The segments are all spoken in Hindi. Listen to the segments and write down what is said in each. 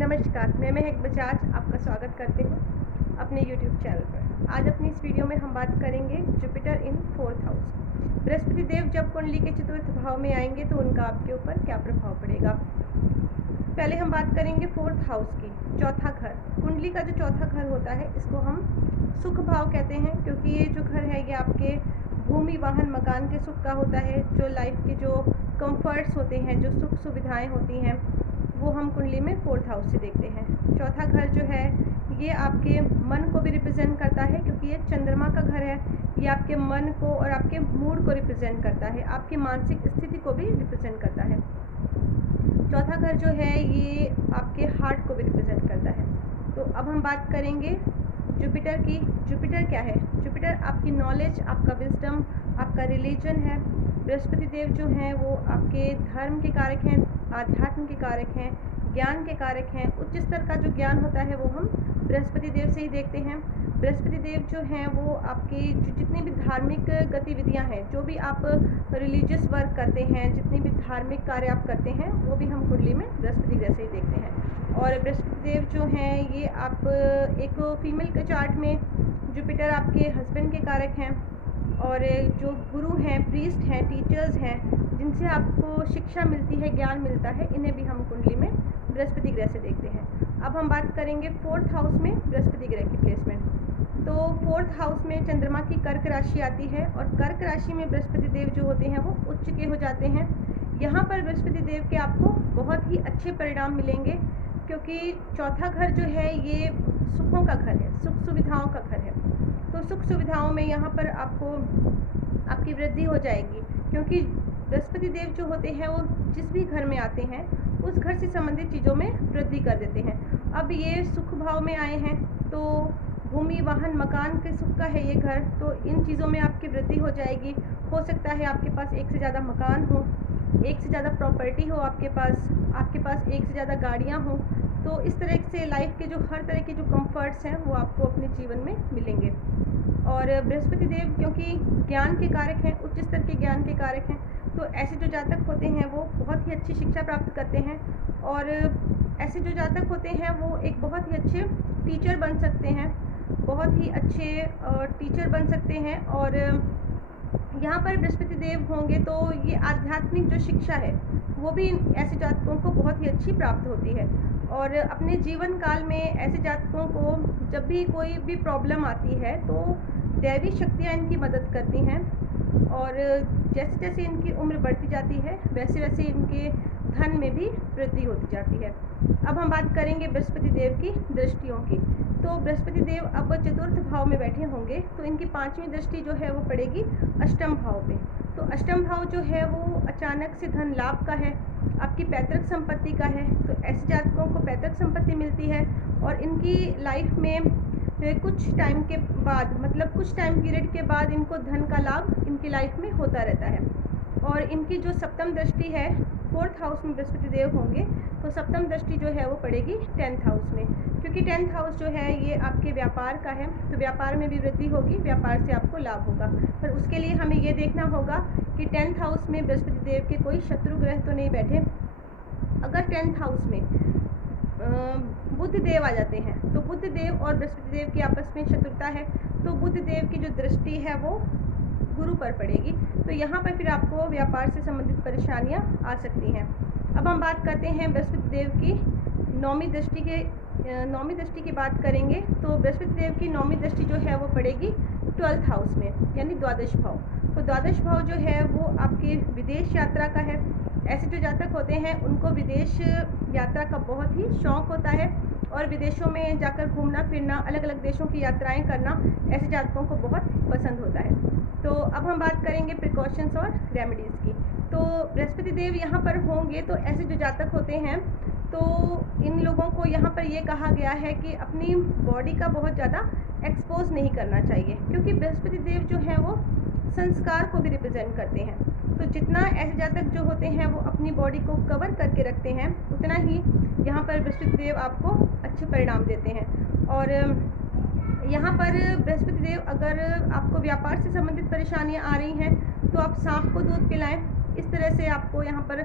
नमस्कार, मैं महक बजाज आपका स्वागत करती हूँ अपने YouTube चैनल पर। आज अपनी इस वीडियो में हम बात करेंगे Jupiter in 4th house. Brihaspati Dev जब कुंडली के चतुर्थ भाव में आएंगे तो उनका आपके ऊपर क्या प्रभाव पड़ेगा। पहले हम बात करेंगे 4th हाउस की, चौथा घर। कुंडली का जो चौथा घर होता है इसको हम सुख भाव कहते हैं, क्योंकि ये जो घर है ये आपके भूमि, वाहन, मकान के सुख का होता है। जो लाइफ के जो कंफर्ट्स होते हैं, जो सुख सुविधाएं होती हैं, वो हम कुंडली में 4th हाउस से देखते हैं। चौथा घर जो है ये आपके मन को भी रिप्रेजेंट करता है, क्योंकि ये चंद्रमा का घर है। ये आपके मन को और आपके मूड को रिप्रेजेंट करता है, आपकी मानसिक स्थिति को भी रिप्रेजेंट करता है। चौथा घर जो है ये आपके हार्ट को भी रिप्रेजेंट करता है। तो अब हम बात करेंगे जुपिटर की। जुपिटर क्या है? जुपिटर आपकी नॉलेज, आपका विजडम, आपका रिलीजन है। बृहस्पति देव जो हैं वो आपके धर्म के कारक हैं, आध्यात्म के कारक हैं, ज्ञान के कारक हैं। उच्च स्तर का जो ज्ञान होता है वो हम बृहस्पति देव से ही देखते हैं। बृहस्पति देव जो हैं वो आपकी जितनी भी धार्मिक गतिविधियां हैं, जो भी आप रिलीजियस वर्क करते हैं, जितनी भी धार्मिक कार्य आप करते हैं, वो भी हम कुंडली में बृहस्पति देव से ही देखते हैं। और बृहस्पति देव जो हैं ये आप एक फीमेल के चार्ट में जुपिटर आपके हस्बैंड के कारक हैं, और जो गुरु हैं, प्रीस्ट हैं, टीचर्स हैं, जिनसे आपको शिक्षा मिलती है, ज्ञान मिलता है, इन्हें भी हम कुंडली में बृहस्पति ग्रह से देखते हैं। अब हम बात करेंगे 4th हाउस में बृहस्पति ग्रह की प्लेसमेंट। तो 4th हाउस में चंद्रमा की कर्क राशि आती है, और कर्क राशि में बृहस्पति देव जो होते हैं वो उच्च के हो जाते हैं। यहाँ पर बृहस्पति देव के आपको बहुत ही अच्छे परिणाम मिलेंगे, क्योंकि चौथा घर जो है ये सुखों का घर है, सुख सुविधाओं का घर है। तो सुख सुविधाओं में यहाँ पर आपको आपकी वृद्धि हो जाएगी, क्योंकि बृहस्पति देव जो होते हैं वो जिस भी घर में आते हैं उस घर से संबंधित चीज़ों में वृद्धि कर देते हैं। अब ये सुख भाव में आए हैं तो भूमि, वाहन, मकान के सुख का है ये घर, तो इन चीज़ों में आपकी वृद्धि हो जाएगी। हो सकता है आपके पास एक से ज़्यादा मकान हो, एक से ज़्यादा प्रॉपर्टी हो, आपके पास एक से ज़्यादा गाड़ियाँ हों। तो इस तरह से लाइफ के जो हर तरह के जो कंफर्ट्स हैं वो आपको अपने जीवन में मिलेंगे। और बृहस्पति देव क्योंकि ज्ञान के कारक हैं, उच्च स्तर के ज्ञान के कारक हैं, तो ऐसे जो जातक होते हैं वो बहुत ही अच्छी शिक्षा प्राप्त करते हैं, और ऐसे जो जातक होते हैं वो एक बहुत ही अच्छे टीचर बन सकते हैं, बहुत ही अच्छे टीचर बन सकते हैं। और यहाँ पर बृहस्पति देव होंगे तो ये आध्यात्मिक जो शिक्षा है वो भी ऐसे जातकों को बहुत ही अच्छी प्राप्त होती है। और अपने जीवन काल में ऐसे जातकों को जब भी कोई भी प्रॉब्लम आती है तो दैवी शक्तियाँ इनकी मदद करती हैं, और जैसे जैसे इनकी उम्र बढ़ती जाती है वैसे वैसे इनके धन में भी वृद्धि होती जाती है। अब हम बात करेंगे बृहस्पति देव की दृष्टियों की। तो बृहस्पति देव अब चतुर्थ भाव में बैठे होंगे तो इनकी 5वीं दृष्टि जो है वो पड़ेगी अष्टम भाव में। तो अष्टम भाव जो है वो अचानक से धन लाभ का है, आपकी पैतृक संपत्ति का है। तो ऐसे जातकों को पैतृक संपत्ति मिलती है, और इनकी लाइफ में कुछ टाइम के बाद, मतलब कुछ टाइम पीरियड के बाद इनको धन का लाभ इनकी लाइफ में होता रहता है। और इनकी जो सप्तम दृष्टि है, 4th हाउस में बृहस्पति देव होंगे तो सप्तम दृष्टि जो है वो पड़ेगी 10th हाउस में, क्योंकि 10th हाउस जो है ये आपके व्यापार का है। तो व्यापार में भी वृद्धि होगी, व्यापार से आपको लाभ होगा। पर उसके लिए हमें ये देखना होगा कि 10th हाउस में बृहस्पति देव के कोई शत्रु ग्रह तो नहीं बैठे। अगर 10th हाउस में बुध देव आ जाते हैं तो बुध देव और बृहस्पति देव की आपस में शत्रुता है, तो बुध देव की जो दृष्टि है वो गुरु पर पड़ेगी। तो यहाँ पर फिर आपको व्यापार से संबंधित परेशानियाँ आ सकती हैं। अब हम बात करते हैं बृहस्पति देव की 9वीं दृष्टि की बात करेंगे। तो बृहस्पति देव की 9वीं दृष्टि जो है वो पड़ेगी 12th हाउस में, यानी द्वादश भाव। तो द्वादश भाव जो है वो आपके विदेश यात्रा का है। ऐसे जो जातक होते हैं उनको विदेश यात्रा का बहुत ही शौक़ होता है, और विदेशों में जाकर घूमना फिरना, अलग अलग देशों की यात्राएं करना ऐसे जातकों को बहुत पसंद होता है। तो अब हम बात करेंगे प्रिकॉशंस और रेमेडीज़ की। तो बृहस्पति देव यहाँ पर होंगे तो ऐसे जो जातक होते हैं तो इन लोगों को यहाँ पर ये कहा गया है कि अपनी बॉडी का बहुत ज़्यादा एक्सपोज नहीं करना चाहिए, क्योंकि बृहस्पति देव जो हैं वो संस्कार को भी रिप्रेजेंट करते हैं। तो जितना ऐसे जातक जो होते हैं वो अपनी बॉडी को कवर करके रखते हैं, उतना ही यहाँ पर बृहस्पति देव आपको अच्छे परिणाम देते हैं। और यहाँ पर बृहस्पति देव अगर आपको व्यापार से संबंधित परेशानियाँ आ रही हैं तो आप सांप को दूध पिलाएं, इस तरह से आपको यहाँ पर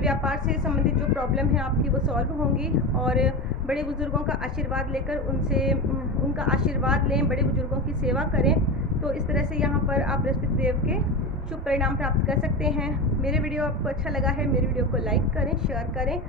व्यापार से संबंधित जो प्रॉब्लम है आपकी वो सॉल्व होंगी। और बड़े बुज़ुर्गों का आशीर्वाद लेकर उनसे उनका आशीर्वाद लें, बड़े बुज़ुर्गों की सेवा करें। तो इस तरह से यहाँ पर आप बृहस्पति देव के शुभ परिणाम प्राप्त कर सकते हैं। मेरे वीडियो आपको अच्छा लगा है, मेरे वीडियो को लाइक करें, शेयर करें।